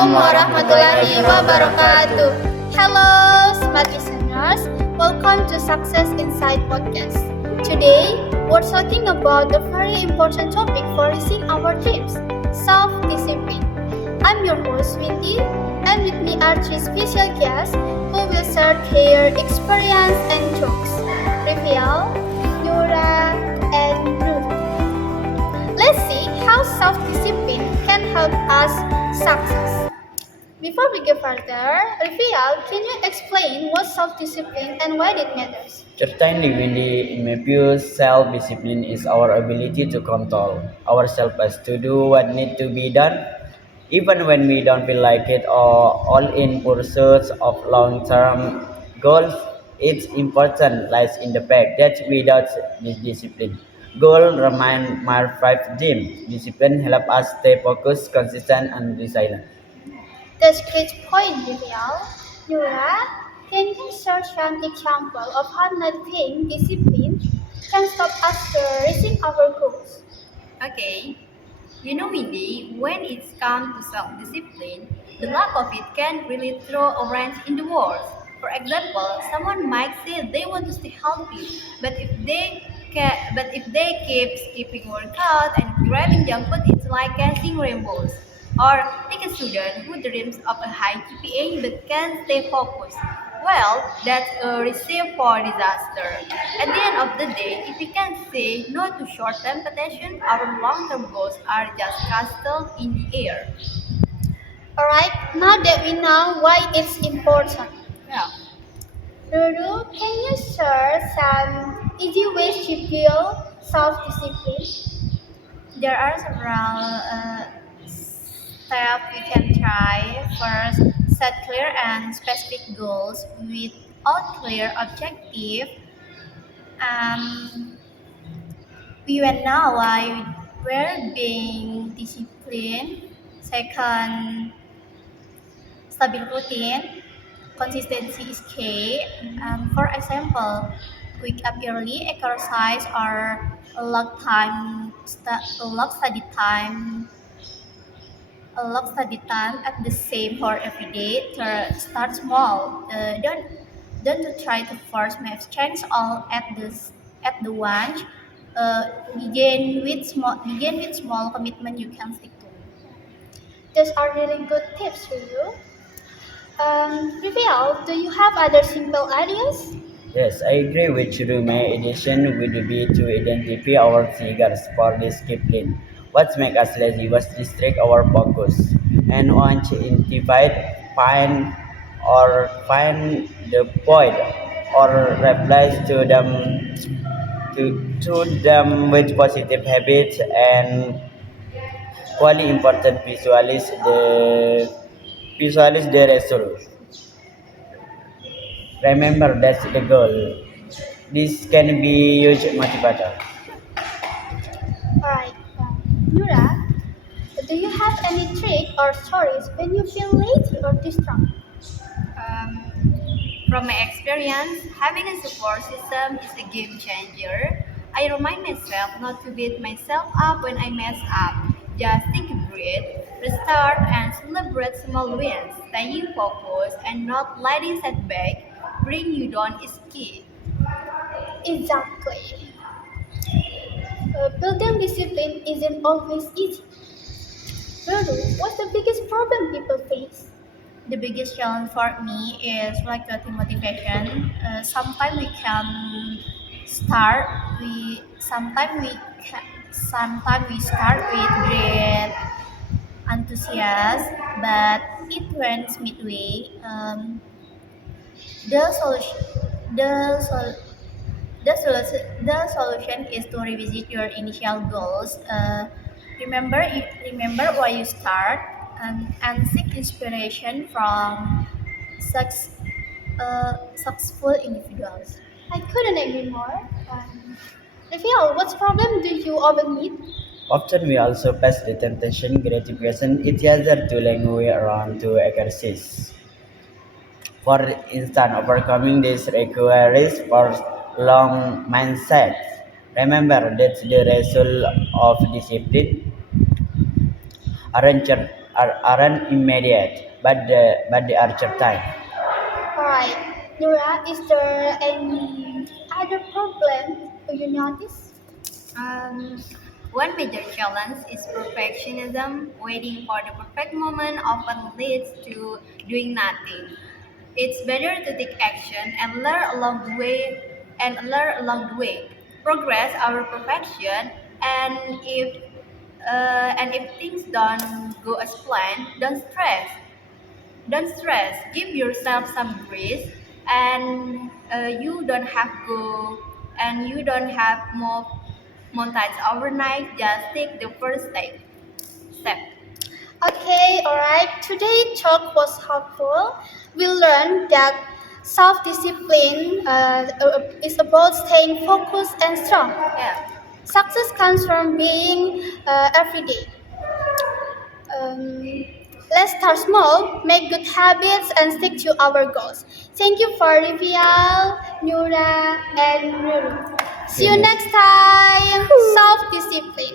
Assalamualaikum warahmatullahi wabarakatuh. Hello, smart listeners. Welcome to Success Inside Podcast. Today, we're talking about the very important topic for reaching our dreams: self-discipline. I'm your host, Windy, and with me are three special guests who will share their experience and jokes: Rivial, Nura, and Nuru. Let's see how self-discipline can help us success. Before we go further, Rivial, can you explain what self-discipline and why it matters? Certainly, Wendy, in my view, self-discipline is our ability to control ourselves as to do what needs to be done, even when we don't feel like it, or all in pursuit of long-term goals. Its important lies in the fact that without this discipline, goal remain mere five dream. Discipline help us stay focused, consistent, and resilient. That's a great point, Rivial. Nura, can you share some example of how not being disciplined can stop us from reaching our goals? Okay, Winnie, when it's come to self-discipline, the lack of it can really throw a wrench in the works. For example, someone might say they want to stay healthy, but if they keep skipping workout and grabbing junk food, it's like catching rainbows. Or take a student who dreams of a high GPA but can't stay focused. Well, that's a recipe for disaster. At the end of the day, if we can say no to short-term temptation, our long-term goals are just castle in the air. Alright, now that we know why it's important, Yeah. Ruru, can you share some easy ways to build self-discipline? There are several steps we can try. First, set clear and specific goals without clear objective. Um, we will know why we're being disciplined. Second, stable routine. Consistency is key. For example, wake up early, exercise, or log study time at the same for every day. Start small. Don't try to force math change all at the once. Begin with small commitment you can stick to. Those are really good tips, Ruru. Rivial, do you have other simple ideas? Yes, I agree with you. My addition would be to identify our triggers for discipline. What makes us lazy? What distract our focus? And once identified, find the point or replace to them with positive habits and quite important visualize the result. Remember that's the goal. This can be huge motivator. Alright, Nura, do you have any trick or stories when you feel lazy or distracted? Um, from my experience, having a support system is a game changer. I remind myself not to beat myself up when I mess up. Just take a breath, restart, and celebrate small wins. Staying focused and not letting setback bring you down is key. Exactly. Building discipline isn't always easy. Ruru, what's the biggest problem people face? The biggest challenge for me is fluctuating motivation. Start sometimes we start with great enthusiasm, but it runs midway. The solution the sol- the solution is to revisit your initial goals. Remember why you start, and seek inspiration from such successful individuals. I couldn't agree more. Rivial, what problem do you often meet? Often we also pass the temptation gratification each other to language around to exercise. For instance, overcoming this requires for long mindset. Remember that's the result of discipline. Aren't aren't immediate, but they are certain. Alright, Nura, is there any other problem you notice? Um, One major challenge is perfectionism. Waiting for the perfect moment often leads to doing nothing. It's better to take action and learn along the way Progress our perfection, and if things don't go as planned, don't stress. Don't stress. Give yourself some grace, and you don't have more mountains overnight. Just take the first step. Okay, alright. Today talk was helpful. We learned that self-discipline is about staying focused and strong. Yeah. Success comes from being every day. Um, let's start small, make good habits, and stick to our goals. Thank you for Rivial, Nura, and Nuru. See See you you next. next time. Self-discipline.